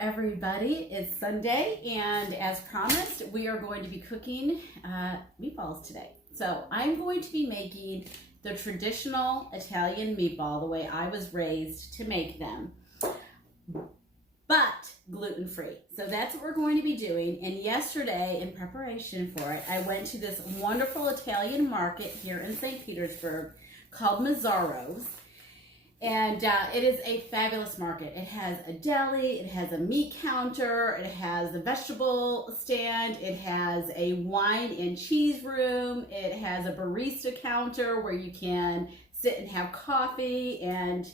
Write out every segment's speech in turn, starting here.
everybody. It's Sunday, and as promised, we are going to be cooking meatballs today. So I'm going to be making the traditional Italian meatball the way I was raised to make them, but gluten-free. So that's what we're going to be doing. And yesterday, in preparation for it, I went to this wonderful Italian market here in St. Petersburg called Mangiare's. And it is a fabulous market. It has a deli, it has a meat counter, it has a vegetable stand, it has a wine and cheese room, it has a barista counter where you can sit and have coffee, and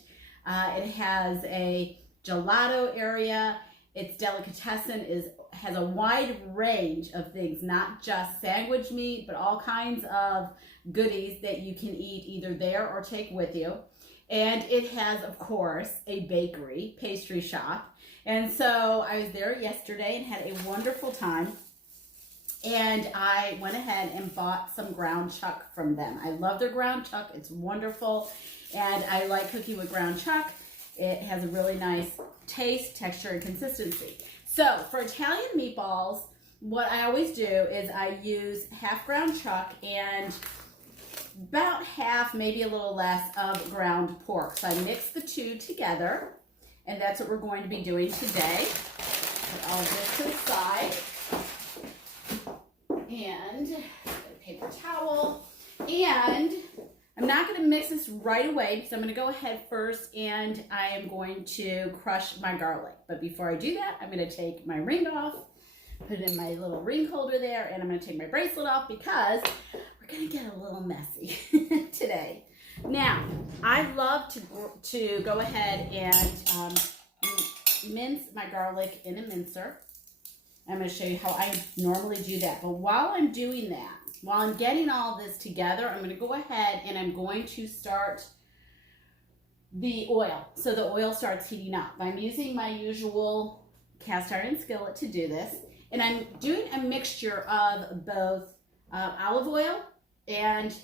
it has a gelato area. Its delicatessen has a wide range of things, not just sandwich meat, but all kinds of goodies that you can eat either there or take with you. And it has, of course, a bakery, pastry shop. And so I was there yesterday and had a wonderful time. And I went ahead and bought some ground chuck from them. I love their ground chuck. It's wonderful. And I like cooking with ground chuck. It has a really nice taste, texture, and consistency. So for Italian meatballs, what I always do is I use half ground chuck and about half, maybe a little less, of ground pork. So I mix the two together, and that's what we're going to be doing today. Put all this to the side, and a paper towel. And I'm not going to mix this right away because I'm going to go ahead first and I am going to crush my garlic. But before I do that, I'm going to take my ring off, put it in my little ring holder there, and I'm going to take my bracelet off because we're going to get a little messy today. Now, I love to go ahead and mince my garlic in a mincer. I'm going to show you how I normally do that. But while I'm doing that, while I'm getting all this together, I'm going to go ahead and I'm going to start the oil. So the oil starts heating up. I'm using my usual cast iron skillet to do this. And I'm doing a mixture of both olive oil and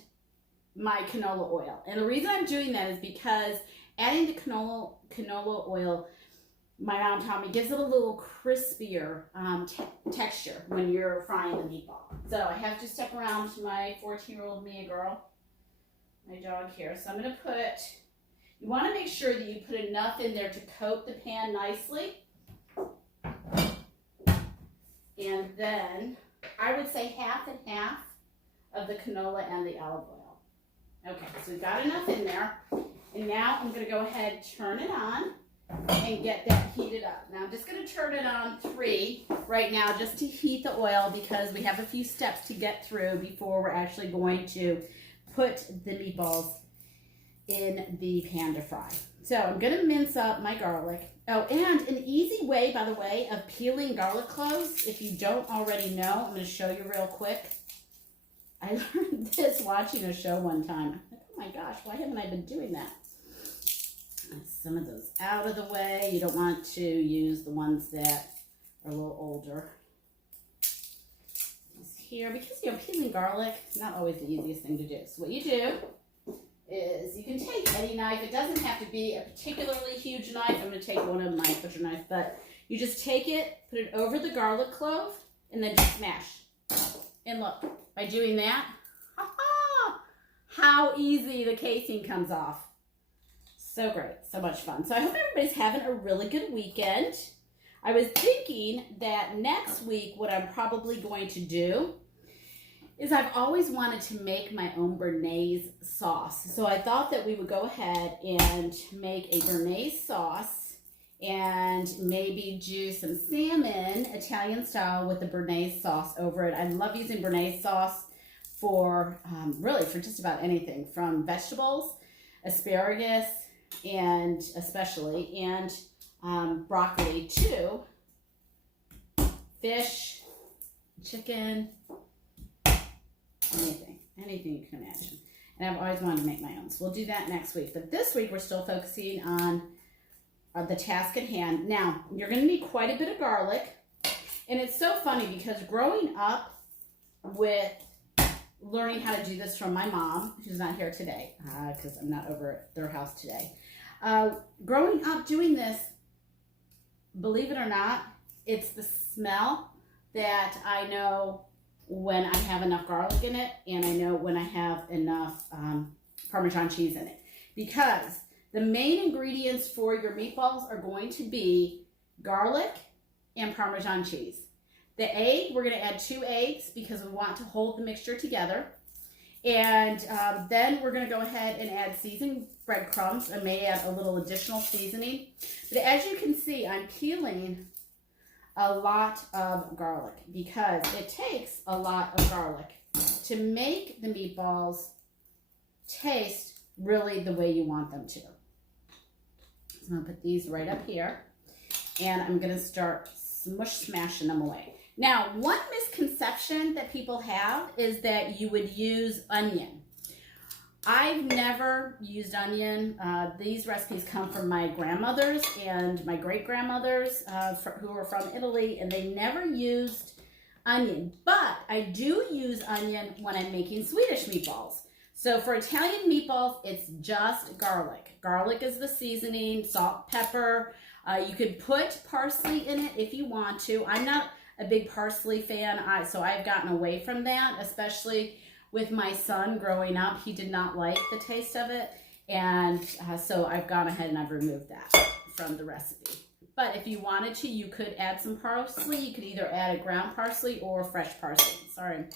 my canola oil. And the reason I'm doing that is because adding the canola oil, my mom taught me, gives it a little crispier texture when you're frying the meatball. So I have to step around to my 14-year-old Mia girl, my dog here. So I'm going to put, you want to make sure that you put enough in there to coat the pan nicely. And then I would say half and half of the canola and the olive oil. Okay, so we've got enough in there. And now I'm going to go ahead and turn it on and get that heated up. Now I'm just going to turn it on 3 right now just to heat the oil because we have a few steps to get through before we're actually going to put the meatballs in the pan to fry. So I'm going to mince up my garlic. Oh, and an easy way, by the way, of peeling garlic cloves, if you don't already know, I'm going to show you real quick. I learned this watching a show one time. I'm like, oh my gosh, why haven't I been doing that? Some of those out of the way. You don't want to use the ones that are a little older. This here, because, you know, peeling garlic is not always the easiest thing to do. So what you do is you can take any knife. It doesn't have to be a particularly huge knife. I'm going to take one of my butcher knife, but you just take it, put it over the garlic clove, and then just smash. And look, by doing that, how easy the casing comes off. So great, so much fun. So I hope everybody's having a really good weekend. I was thinking that next week what I'm probably going to do is I've always wanted to make my own béarnaise sauce. So I thought that we would go ahead and make a béarnaise sauce and maybe do some salmon, Italian style, with the béarnaise sauce over it. I love using béarnaise sauce for, really for just about anything, from vegetables, asparagus, and especially, and broccoli too, fish, chicken, anything you can imagine. And I've always wanted to make my own, so we'll do that next week. But this week we're still focusing on the task at hand. Now, you're going to need quite a bit of garlic, and it's so funny because growing up with learning how to do this from my mom, who's not here today because I'm not over at their house today. Growing up doing this, believe it or not, it's the smell that I know when I have enough garlic in it, and I know when I have enough Parmesan cheese in it. Because the main ingredients for your meatballs are going to be garlic and Parmesan cheese. The egg, we're going to add 2 eggs because we want to hold the mixture together. And then we're going to go ahead and add seasoned breadcrumbs. I may add a little additional seasoning. But as you can see, I'm peeling a lot of garlic because it takes a lot of garlic to make the meatballs taste really the way you want them to. So I'm going to put these right up here, and I'm going to start smashing them away. Now, one misconception that people have is that you would use onion. I've never used onion. These recipes come from my grandmothers and my great-grandmothers who are from Italy, and they never used onion. But I do use onion when I'm making Swedish meatballs. So for Italian meatballs, it's just garlic. Garlic is the seasoning, salt, pepper. You could put parsley in it if you want to. I'm not a big parsley fan, so I've gotten away from that, especially with my son growing up. He did not like the taste of it, and so I've gone ahead and I've removed that from the recipe. But if you wanted to, you could add some parsley. You could either add a ground parsley or fresh parsley. Sorry, I'm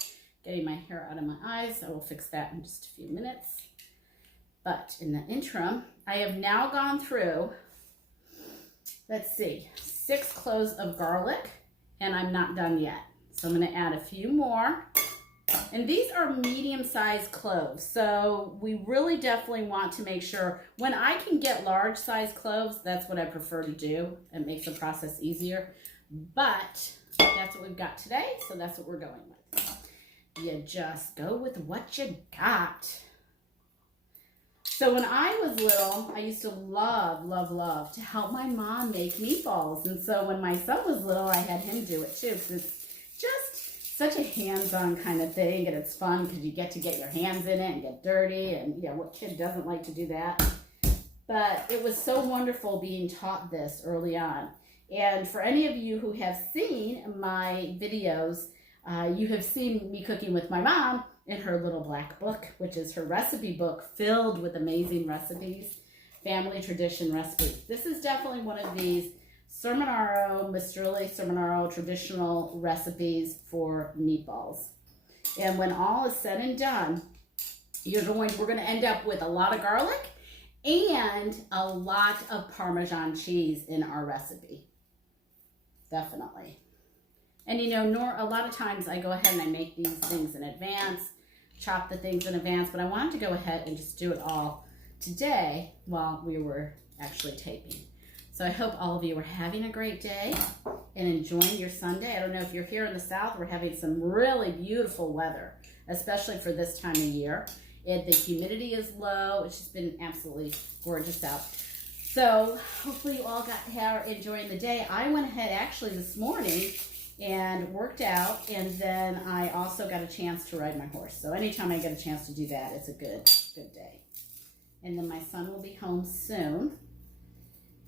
getting my hair out of my eyes. I will fix that in just a few minutes. But in the interim, I have now gone through, let's see, 6 cloves of garlic, and I'm not done yet. So I'm going to add a few more. And these are medium-sized cloves, so we really definitely want to make sure, when I can get large-sized cloves, that's what I prefer to do. It makes the process easier. But that's what we've got today, so that's what we're going with. You just go with what you got. So when I was little, I used to love to help my mom make meatballs. And so when my son was little, I had him do it too, because it's just such a hands-on kind of thing, and it's fun because you get to get your hands in it and get dirty, and you know, what kid doesn't like to do that? But it was so wonderful being taught this early on. And for any of you who have seen my videos, you have seen me cooking with my mom in her little black book, which is her recipe book filled with amazing recipes, family tradition recipes. This is definitely one of these Sermonaro, Mistrili Sermonaro traditional recipes for meatballs. And when all is said and done, we're going to end up with a lot of garlic and a lot of Parmesan cheese in our recipe. Definitely. And you know, a lot of times I go ahead and I make these things in advance, chop the things in advance, but I wanted to go ahead and just do it all today while we were actually taping. So I hope all of you are having a great day and enjoying your Sunday. I don't know if you're here in the South, we're having some really beautiful weather, especially for this time of year. The humidity is low. It's just been absolutely gorgeous out. So hopefully you all got here enjoying the day. I went ahead actually this morning and worked out, and then I also got a chance to ride my horse. So anytime I get a chance to do that, it's a good day. And then my son will be home soon.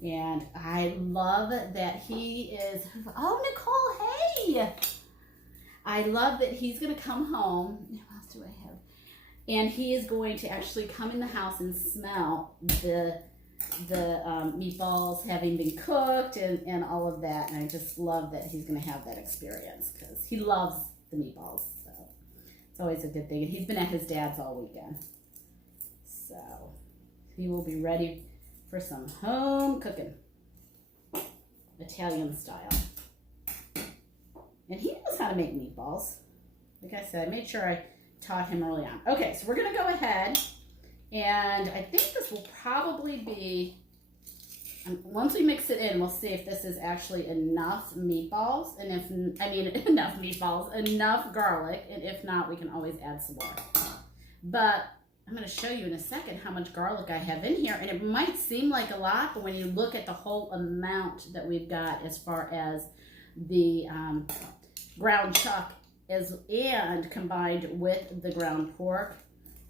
And I love that he is, oh, Nicole, hey! I love that he's going to come home. What else do I have? And he is going to actually come in the house and smell the meatballs having been cooked and all of that. And I just love that he's going to have that experience because he loves the meatballs. So it's always a good thing. And he's been at his dad's all weekend. So he will be ready for some home cooking, Italian style. And he knows how to make meatballs. Like I said, I made sure I taught him early on. Okay, so we're going to go ahead, and I think this will probably be, once we mix it in, we'll see if this is actually enough meatballs, and enough garlic, and if not, we can always add some more. But I'm going to show you in a second how much garlic I have in here, and it might seem like a lot, but when you look at the whole amount that we've got as far as the ground chuck and combined with the ground pork,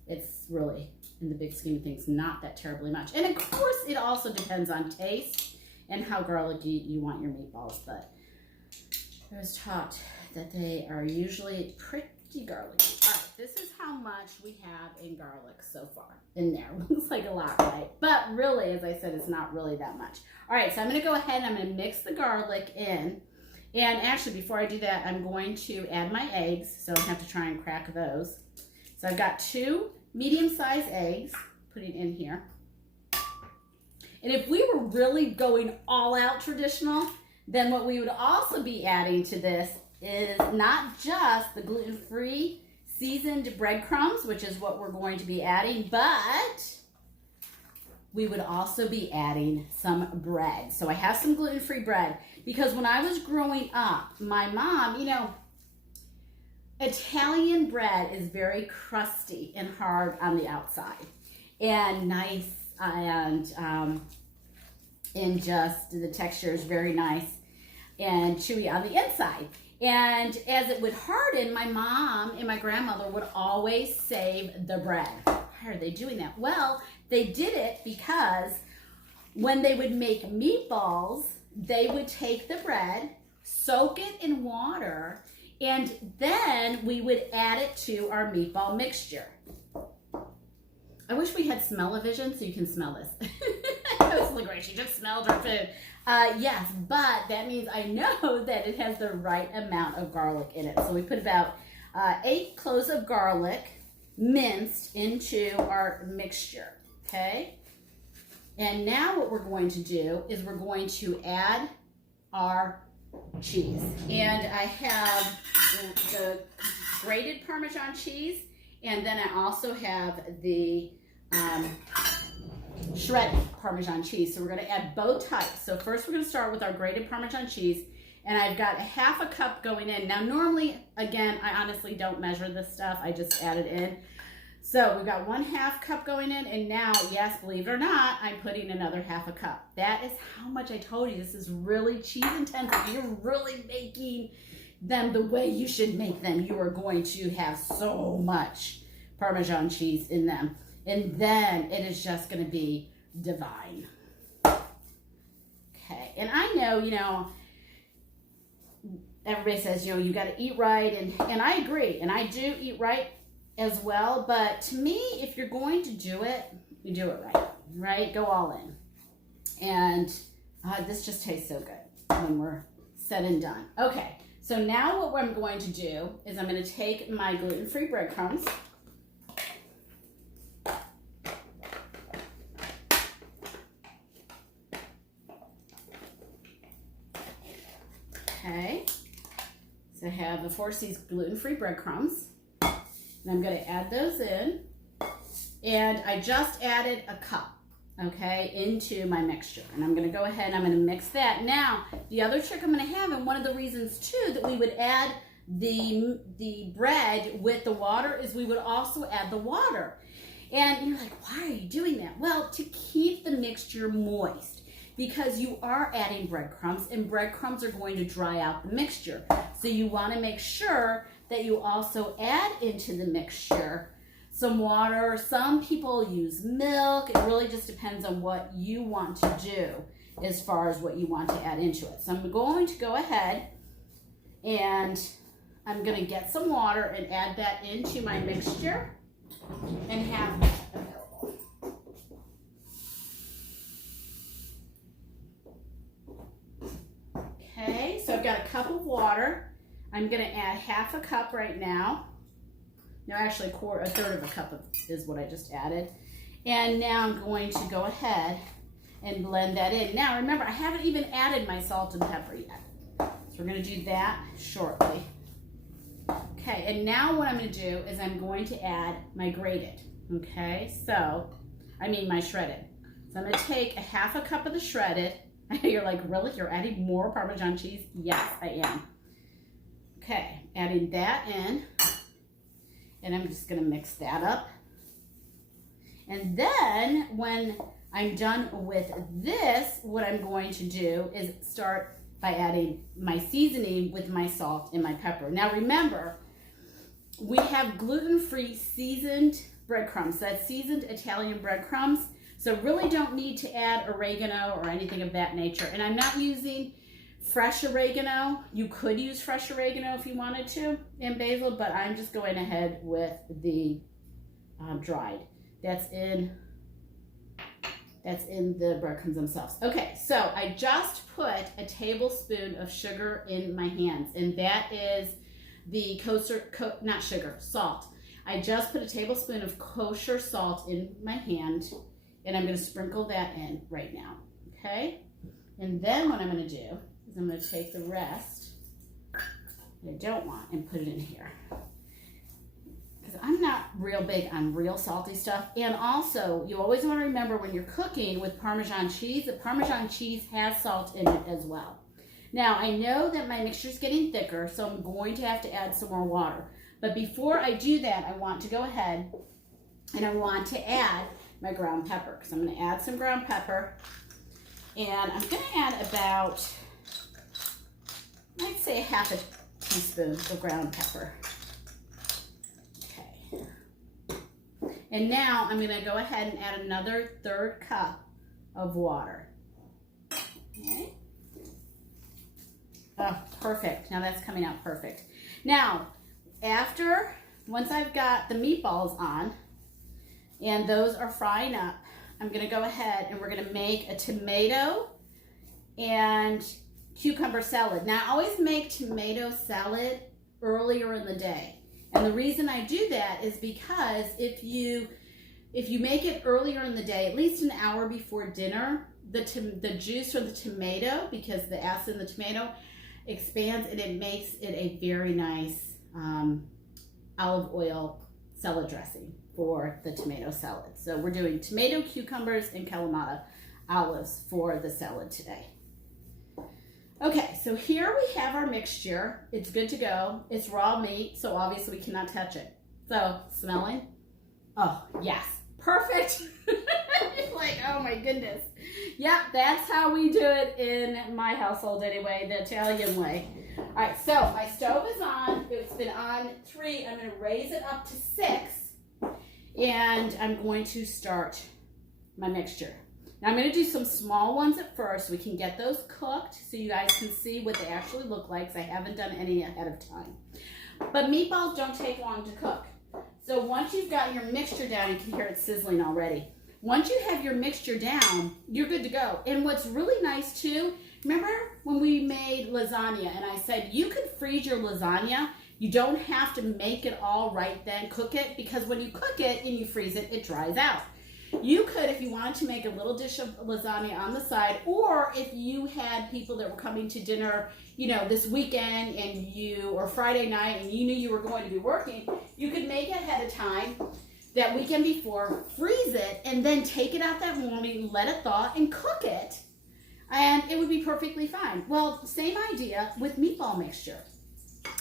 it's really, in the big scheme of things, not that terribly much. And of course, it also depends on taste and how garlicky you want your meatballs. But I was taught that they are usually pretty garlicky. All right, this is how much we have in garlic so far in there. Looks like a lot, right? But really, as I said, it's not really that much. All right, so I'm going to go ahead and I'm going to mix the garlic in. And actually, before I do that, I'm going to add my eggs, so I don't have to try and crack those. So I've got 2 medium-sized eggs, putting in here. And if we were really going all out traditional, then what we would also be adding to this is not just the gluten-free seasoned breadcrumbs, which is what we're going to be adding, but we would also be adding some bread. So I have some gluten-free bread because when I was growing up, my mom, you know, Italian bread is very crusty and hard on the outside and nice and just the texture is very nice and chewy on the inside. And as it would harden, my mom and my grandmother would always save the bread. Why are they doing that? Well, they did it because when they would make meatballs, they would take the bread, soak it in water, and then we would add it to our meatball mixture. I wish we had smell-o-vision so you can smell this. It's like, great, she just smelled her food. Yes, but that means I know that it has the right amount of garlic in it. So we put about 8 cloves of garlic minced into our mixture, okay? And now what we're going to do is we're going to add our cheese. And I have the grated Parmesan cheese, and then I also have the shredded Parmesan cheese. So we're going to add both types. So first we're going to start with our grated Parmesan cheese, and I've got 1/2 cup going in. Now normally, again, I honestly don't measure this stuff. I just add it in. So we've got 1/2 cup going in, and now, yes, believe it or not, I'm putting another 1/2 cup. That is how much I told you. This is really cheese intensive. You're really making them the way you should make them. You are going to have so much Parmesan cheese in them. And then it is just going to be divine. Okay, and I know, you know, everybody says, you know, you got to eat right, and I agree, and I do eat right as well, but to me, if you're going to do it, you do it right, right? Go all in. And this just tastes so good when we're said and done. Okay, so now what I'm going to do is I'm going to take my gluten-free breadcrumbs, okay, so I have the 4 C's gluten-free breadcrumbs. And I'm going to add those in, and I just added a cup, okay, into my mixture. And I'm going to go ahead and I'm going to mix that. Now, the other trick I'm going to have, and one of the reasons too that we would add the bread with the water, is we would also add the water. And you're like, why are you doing that? Well, to keep the mixture moist, because you are adding breadcrumbs, and breadcrumbs are going to dry out the mixture. So you want to make sure that you also add into the mixture some water. Some people use milk. It really just depends on what you want to do as far as what you want to add into it. So I'm going to go ahead and I'm going to get some water and add that into my mixture and have that available. Okay, so I've got a cup of water. I'm going to add 1/2 cup right now. No, actually a third of a cup is what I just added. And now I'm going to go ahead and blend that in. Now remember, I haven't even added my salt and pepper yet. So we're going to do that shortly. Okay, and now what I'm going to do is I'm going to add my grated. Okay, so, I mean my shredded. So I'm going to take 1/2 cup of the shredded. You're like, really? You're adding more Parmesan cheese? Yes, I am. Okay, adding that in, and I'm just going to mix that up. And then when I'm done with this, what I'm going to do is start by adding my seasoning with my salt and my pepper. Now remember, we have gluten-free seasoned breadcrumbs. That's seasoned Italian breadcrumbs. So really don't need to add oregano or anything of that nature. And I'm not using fresh oregano. You could use fresh oregano if you wanted to in basil, but I'm just going ahead with the dried. That's in the breadcrumbs themselves. Okay, so I just put a tablespoon of sugar in my hands, and that is the salt. I just put a tablespoon of kosher salt in my hand, and I'm going to sprinkle that in right now, okay? And then what I'm going to do is I'm going to take the rest that I don't want and put it in here. Because I'm not real big on real salty stuff. And also, you always want to remember when you're cooking with Parmesan cheese, the Parmesan cheese has salt in it as well. Now, I know that my mixture is getting thicker, so I'm going to have to add some more water. But before I do that, I want to go ahead and I want to add my ground pepper. Because I'm going to add some ground pepper. And I'm going to add about, I'd say, half a teaspoon of ground pepper. And now I'm going to go ahead and add another 1/3 cup of water. Okay. Oh, perfect. Now that's coming out perfect. Now, once I've got the meatballs on, and those are frying up, I'm going to go ahead and we're going to make a tomato and cucumber salad. Now, I always make tomato salad earlier in the day. And the reason I do that is because if you make it earlier in the day, at least an hour before dinner, the juice from the tomato, because the acid in the tomato expands and it makes it a very nice olive oil salad dressing for the tomato salad. So we're doing tomato, cucumbers, and Kalamata olives for the salad today. Okay, so here we have our mixture. It's good to go. It's raw meat, so obviously we cannot touch it. So, smelling? Oh, yes. Perfect. Like, oh my goodness. Yep, that's how we do it in my household anyway, the Italian way. All right, so my stove is on. It's been on 3. I'm going to raise it up to 6, and I'm going to start my mixture. Now I'm going to do some small ones at first so we can get those cooked so you guys can see what they actually look like, because I haven't done any ahead of time. But meatballs don't take long to cook. So once you've got your mixture down, you can hear it sizzling already. Once you have your mixture down, you're good to go. And what's really nice too, remember when we made lasagna and I said you could freeze your lasagna? You don't have to make it all right then, cook it, because when you cook it and you freeze it, it dries out. You could, if you wanted to make a little dish of lasagna on the side, or if you had people that were coming to dinner, you know, this weekend or Friday night and you knew you were going to be working, you could make it ahead of time that weekend before, freeze it, and then take it out that morning, let it thaw, and cook it, and it would be perfectly fine. Well, same idea with meatball mixture.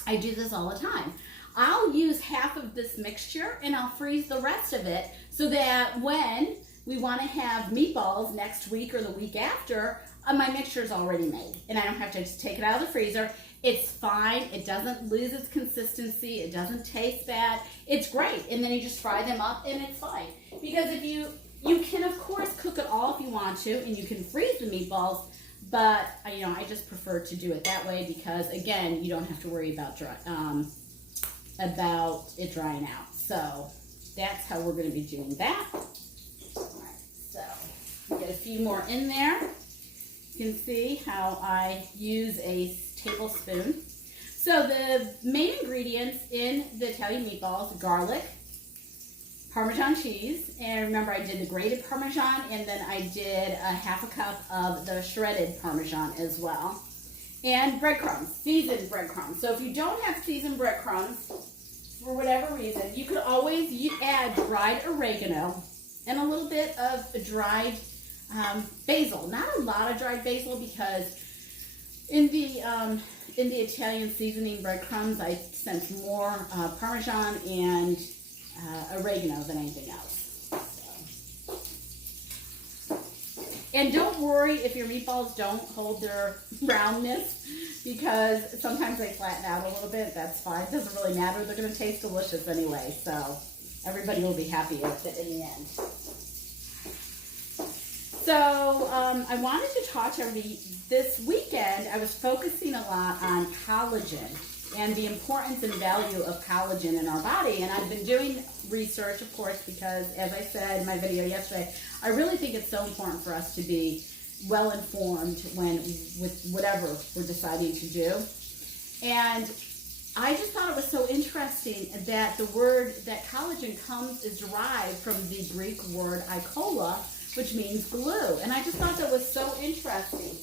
I do this all the time. I'll use half of this mixture and I'll freeze the rest of it so that when we want to have meatballs next week or the week after, my mixture is already made and I don't have to just take it out of the freezer. It's fine. It doesn't lose its consistency. It doesn't taste bad. It's great. And then you just fry them up and it's fine. Because if you can, of course, cook it all if you want to, and you can freeze the meatballs, but you know, I just prefer to do it that way because, again, you don't have to worry about it drying out. So that's how we're going to be doing that. All right, so get a few more in there. You can see how I use a tablespoon. So the main ingredients in the Italian meatballs: garlic, Parmesan cheese, and remember I did the grated Parmesan, and then I did a half a cup of the shredded Parmesan as well. And breadcrumbs, seasoned breadcrumbs. So if you don't have seasoned breadcrumbs, for whatever reason, you could always add dried oregano and a little bit of dried basil. Not a lot of dried basil, because in the Italian seasoning breadcrumbs, I sense more Parmesan and oregano than anything else. So. And don't worry if your meatballs don't hold their brownness, because sometimes they flatten out a little bit. That's fine. It doesn't really matter. They're going to taste delicious anyway, so everybody will be happy with it in the end. So I wanted to talk to everybody. This weekend, I was focusing a lot on collagen and the importance and value of collagen in our body. And I've been doing research, of course, because as I said in my video yesterday, I really think it's so important for us to be well informed with whatever we're deciding to do. And I just thought it was so interesting that the word that collagen is derived from the Greek word ikola, which means glue. And I just thought that was so interesting.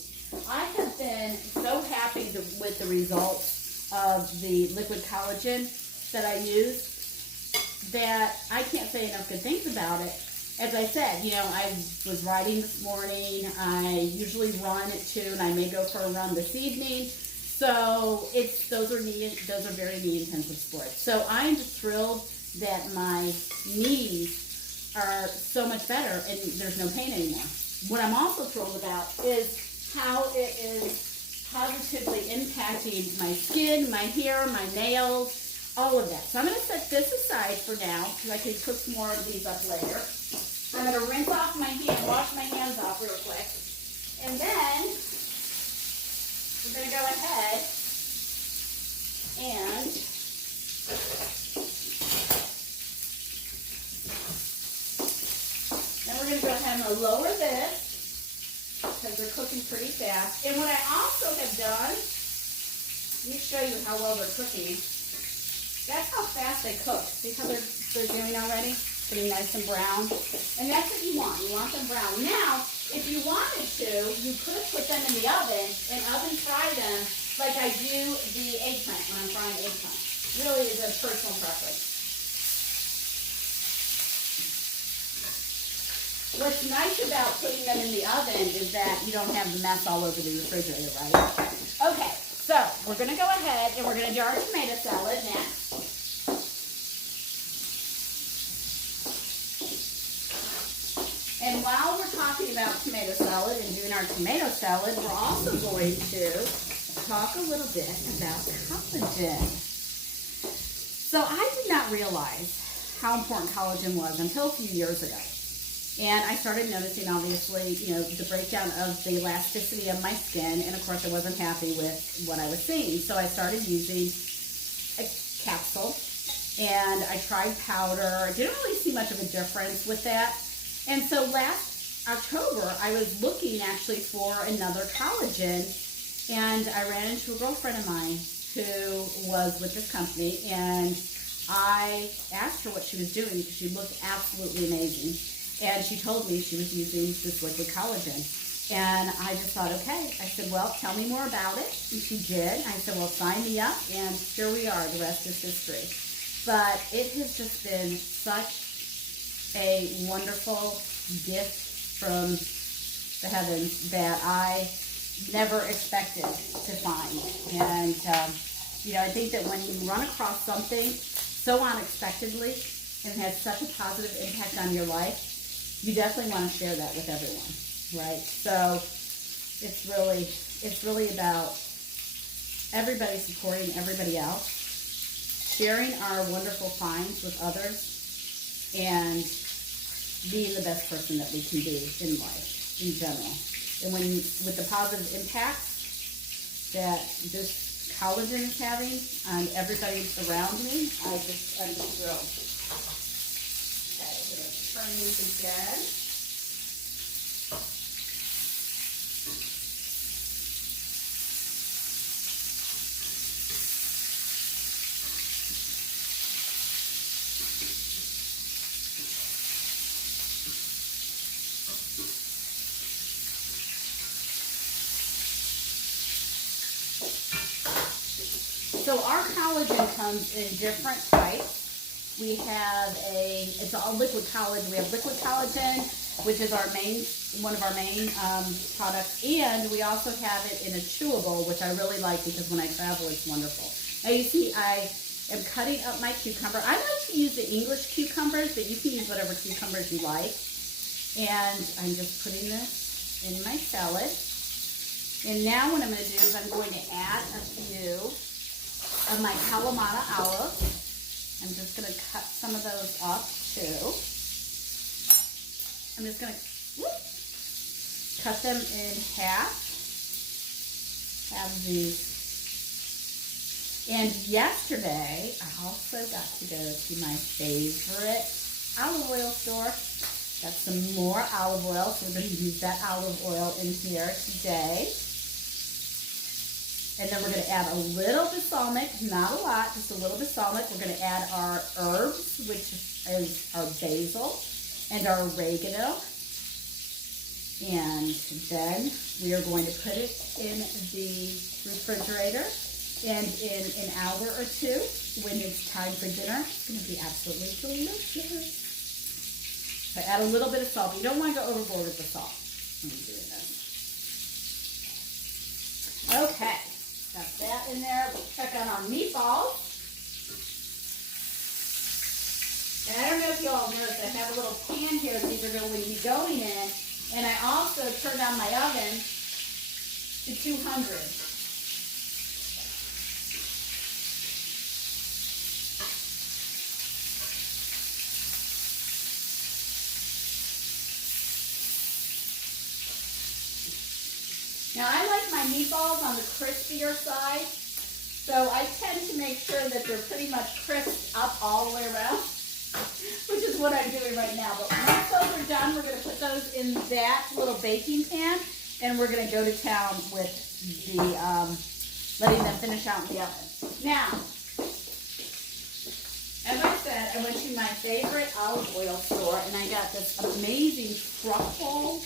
I have been so happy with the results of the liquid collagen that I use that I can't say enough good things about it. As I said, I was riding this morning. I usually run at 2, and I may go for a run this evening. So those are very knee-intensive sports. So I'm just thrilled that my knees are so much better and there's no pain anymore. What I'm also thrilled about is how it is positively impacting my skin, my hair, my nails, all of that. So I'm going to set this aside for now because I can cook some more of these up later. I'm going to rinse off my hands, wash my hands off real quick. And then we're going to go ahead and then we're going to go ahead and lower this because they're cooking pretty fast. And what I also have done, let me show you how well they're cooking. That's how fast they cook. See how they're doing already? Getting nice and brown. And that's what you want. You want them brown. Now, if you wanted to, you could put them in the oven and oven fry them like I do the eggplant when I'm frying eggplant. Really is a personal preference. What's nice about putting them in the oven is that you don't have the mess all over the refrigerator, right? Okay, so we're going to go ahead and we're going to do our tomato salad next. And while we're talking about tomato salad and doing our tomato salad, we're also going to talk a little bit about collagen. So I did not realize how important collagen was until a few years ago. And I started noticing, obviously, the breakdown of the elasticity of my skin. And of course, I wasn't happy with what I was seeing. So I started using a capsule and I tried powder. I didn't really see much of a difference with that. And so last October, I was looking actually for another collagen, and I ran into a girlfriend of mine who was with this company, and I asked her what she was doing because she looked absolutely amazing. And she told me she was using this liquid collagen. And I just thought, okay. I said, well, tell me more about it. And she did. I said, well, sign me up. And here we are. The rest is history. But it has just been such a wonderful gift from the heavens that I never expected to find. And, I think that when you run across something so unexpectedly and has such a positive impact on your life, you definitely want to share that with everyone, right? So it's really about everybody supporting everybody else, sharing our wonderful finds with others, and being the best person that we can be in life in general. And with the positive impact that this collagen is having on everybody around me, I'm just thrilled. Okay, I'm going to turn these again. So our collagen comes in different types. We have it's all liquid collagen. We have liquid collagen, which is one of our main products, and we also have it in a chewable, which I really like because when I travel, it's wonderful. Now you see, I am cutting up my cucumber. I like to use the English cucumbers, but you can use whatever cucumbers you like. And I'm just putting this in my salad. And now what I'm going to do is I'm going to add a few of my Kalamata olives. I'm just going to cut some of those up too. I'm just going to cut them in half. Have these. And yesterday, I also got to go to my favorite olive oil store. Got some more olive oil, so we're going to use that olive oil in here today. And then we're going to add a little balsamic, not a lot, just a little balsamic. We're going to add our herbs, which is our basil and our oregano. And then we are going to put it in the refrigerator. And in an hour or two, when it's time for dinner, it's going to be absolutely delicious. So add a little bit of salt. You don't want to go overboard with the salt when you're doing this. Okay, got that in there. We'll check on our meatballs. And I don't know if you all noticed, I have a little pan here that these are going to be going in. And I also turned on my oven to 200. Now, I like my meatballs on the crispier side, so I tend to make sure that they're pretty much crisped up all the way around, which is what I'm doing right now. But once those are done, we're going to put those in that little baking pan, and we're going to go to town with the letting them finish out in the oven. Now, as I said, I went to my favorite olive oil store, and I got this amazing truffle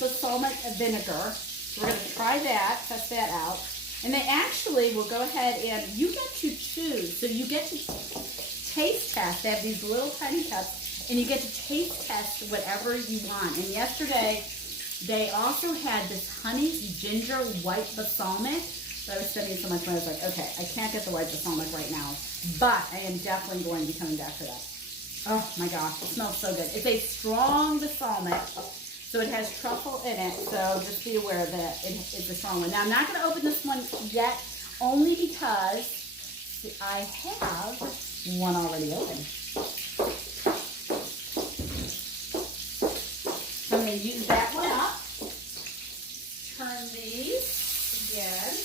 balsamic vinegar. We're going to try that, test that out. And they actually will go ahead and you get to choose. So you get to taste test. They have these little tiny cups, and you get to taste test whatever you want. And yesterday, they also had this honey ginger white balsamic. So I was spending so much money. I was like, okay, I can't get the white balsamic right now, but I am definitely going to be coming back for that. Oh my gosh, it smells so good. It's a strong balsamic. So it has truffle in it, so just be aware that it's a strong one. Now, I'm not going to open this one yet, only because I have one already open. So I'm going to use that one up. Turn these again.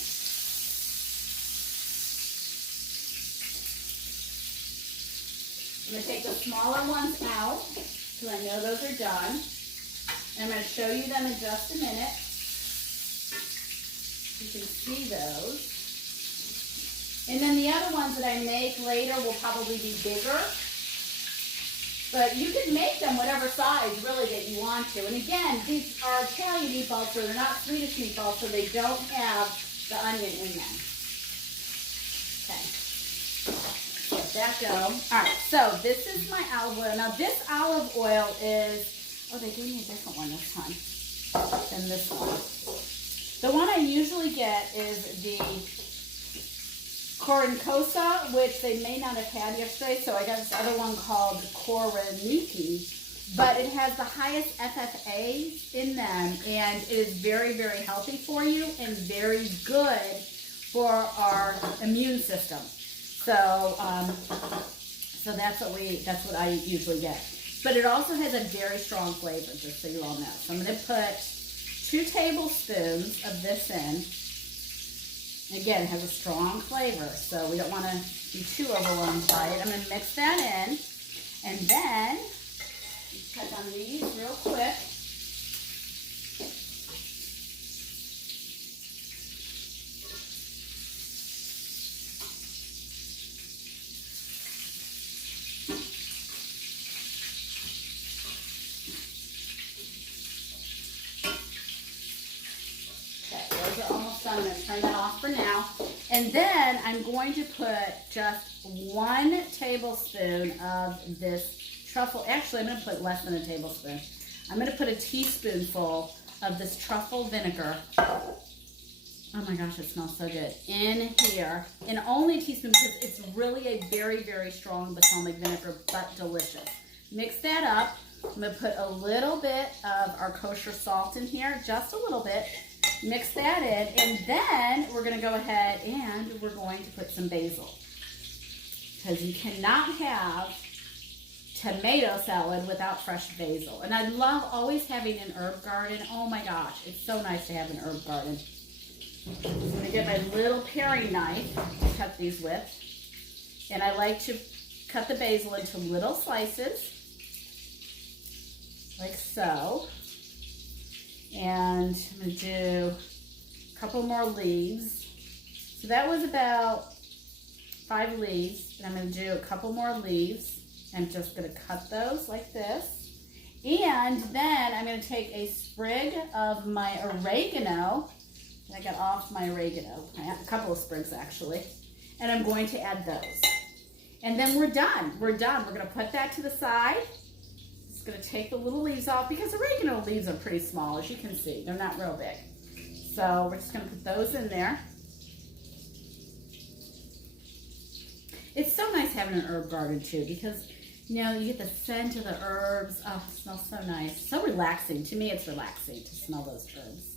I'm going to take the smaller ones out, so I know those are done. I'm going to show you them in just a minute. You can see those. And then the other ones that I make later will probably be bigger. But you can make them whatever size, really, that you want to. And again, these are Italian meatballs, so they're not Swedish meatballs, so they don't have the onion in them. Okay. Let that go. All right, so this is my olive oil. Now, this olive oil is... Oh, they gave me a different one this time than this one. The one I usually get is the Corincosa, which they may not have had yesterday, so I got this other one called Coriniki. But it has the highest FFA in them, and it is very, very healthy for you and very good for our immune system. So, so that's what I usually get. But it also has a very strong flavor, just so you all know. So I'm going to put 2 tablespoons of this in. Again, it has a strong flavor, so we don't want to be too overwhelmed by it. I'm going to mix that in. And then, check on these real quick. I'm going to turn that off for now. And then I'm going to put just 1 tablespoon of this truffle. Actually, I'm going to put less than a tablespoon. I'm going to put a teaspoonful of this truffle vinegar. Oh my gosh, it smells so good. In here. And only a teaspoon because it's really a very, very strong balsamic vinegar, but delicious. Mix that up. I'm going to put a little bit of our kosher salt in here, just a little bit. Mix that in, and then we're going to go ahead and we're going to put some basil. Because you cannot have tomato salad without fresh basil. And I love always having an herb garden. Oh my gosh, it's so nice to have an herb garden. I'm going to get my little paring knife to cut these with. And I like to cut the basil into little slices, like so. And I'm going to do a couple more leaves. So that was about 5 leaves. And I'm going to do a couple more leaves. I'm just going to cut those like this. And then I'm going to take a sprig of my oregano. I got off my oregano plant, a couple of sprigs actually. And I'm going to add those. And then we're done. We're done. We're going to put that to the side. Just going to take the little leaves off because oregano leaves are pretty small, as you can see. They're not real big. So we're just going to put those in there. It's so nice having an herb garden too because, you know, you get the scent of the herbs. Oh, it smells so nice. So relaxing. To me, it's relaxing to smell those herbs.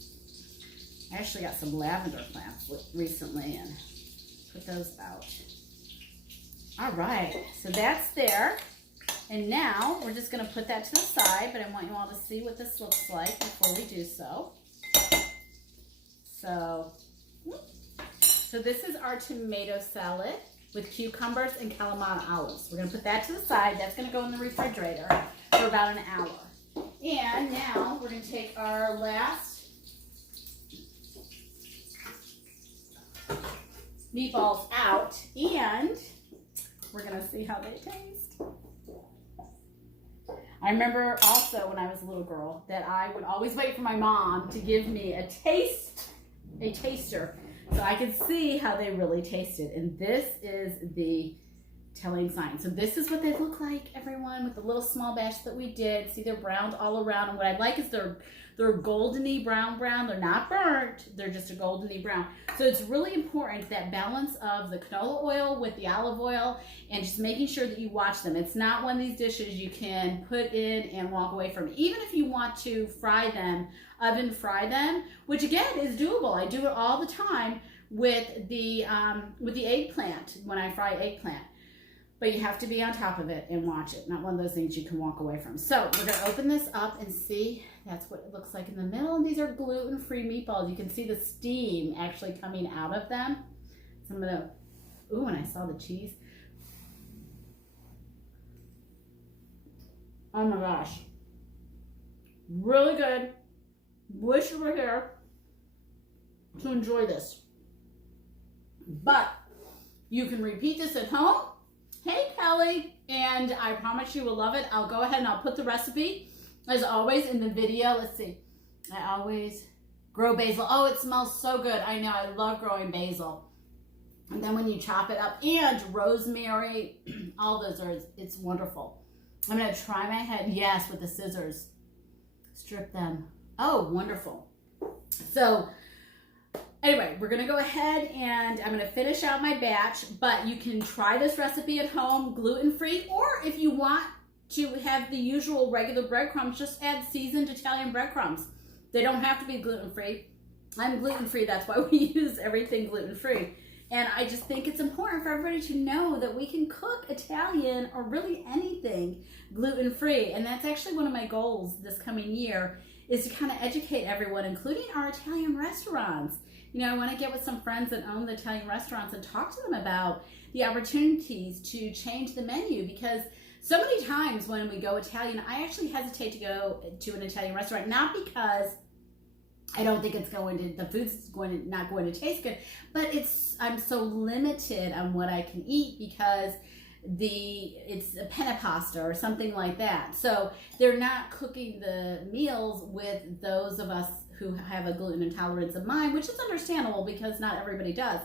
I actually got some lavender plants recently and put those out. All right, so that's there. And now we're just going to put that to the side, but I want you all to see what this looks like before we do so. So this is our tomato salad with cucumbers and Kalamata olives. We're going to put that to the side. That's going to go in the refrigerator for about an hour. And now we're going to take our last meatballs out and we're going to see how they taste. I remember also when I was a little girl that I would always wait for my mom to give me a taster, so I could see how they really tasted. And this is the telling sign. So this is what they look like, everyone, with the little small batch that we did. See, they're browned all around. And what I like is they're goldeny brown. They're not burnt. They're just a goldeny brown. So it's really important, that balance of the canola oil with the olive oil and just making sure that you watch them. It's not one of these dishes you can put in and walk away from. Even if you want to fry them, oven fry them, which again is doable. I do it all the time with the eggplant when I fry eggplant. But you have to be on top of it and watch it. Not one of those things you can walk away from. So we're going to open this up and see. That's what it looks like in the middle. And these are gluten-free meatballs. You can see the steam actually coming out of them. So I'm going to, ooh, and I saw the cheese. Oh my gosh. Really good. Wish you were here to enjoy this. But you can repeat this at home. Hey Kelly, and I promise you will love it. I'll go ahead and I'll put the recipe, as always, in the video. Let's see. I always grow basil. Oh, it smells so good. I know, I love growing basil. And then when you chop it up, and rosemary, all those are, it's wonderful. I'm going to try my head, yes, with the scissors. Strip them. Oh, wonderful. So, anyway, we're going to go ahead and I'm going to finish out my batch, but you can try this recipe at home, gluten-free, or if you want to have the usual regular breadcrumbs, just add seasoned Italian breadcrumbs. They don't have to be gluten-free. I'm gluten-free, that's why we use everything gluten-free. And I just think it's important for everybody to know that we can cook Italian or really anything gluten-free. And that's actually one of my goals this coming year, is to kind of educate everyone, including our Italian restaurants. You know, I want to get with some friends that own the Italian restaurants and talk to them about the opportunities to change the menu, because so many times when we go Italian, I actually hesitate to go to an Italian restaurant, not because I don't think it's going to, the food's not going to taste good, but I'm so limited on what I can eat because it's a penne pasta or something like that. So they're not cooking the meals with those of us who have a gluten intolerance of mind, which is understandable because not everybody does.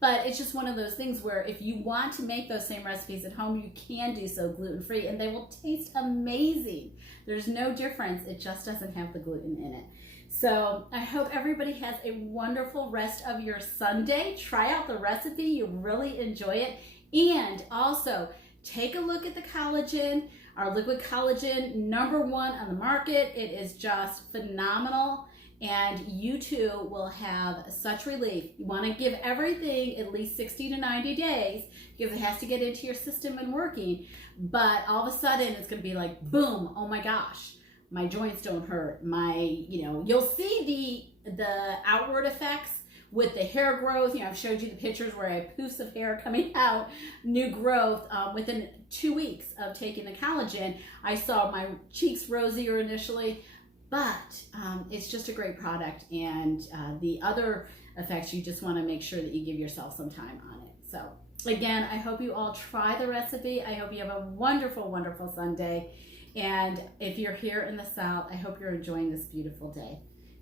But it's just one of those things where if you want to make those same recipes at home, you can do so gluten-free and they will taste amazing. There's no difference. It just doesn't have the gluten in it. So I hope everybody has a wonderful rest of your Sunday. Try out the recipe. You'll really enjoy it. And also take a look at the collagen, our liquid collagen, #1 on the market. It is just phenomenal. and you too will have such relief. You want to give everything at least 60 to 90 days because it has to get into your system and working. But all of a sudden it's going to be like, boom, oh my gosh, my joints don't hurt. You'll see the outward effects with the hair growth. I've showed you the pictures where I have poofs of hair coming out, new growth. Within 2 weeks of taking the collagen, I saw my cheeks rosier initially. But it's just a great product, and the other effects, you just want to make sure that you give yourself some time on it. So again, I hope you all try the recipe. I hope you have a wonderful, wonderful Sunday. And if you're here in the South, I hope you're enjoying this beautiful day.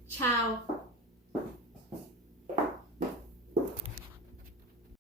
Ciao.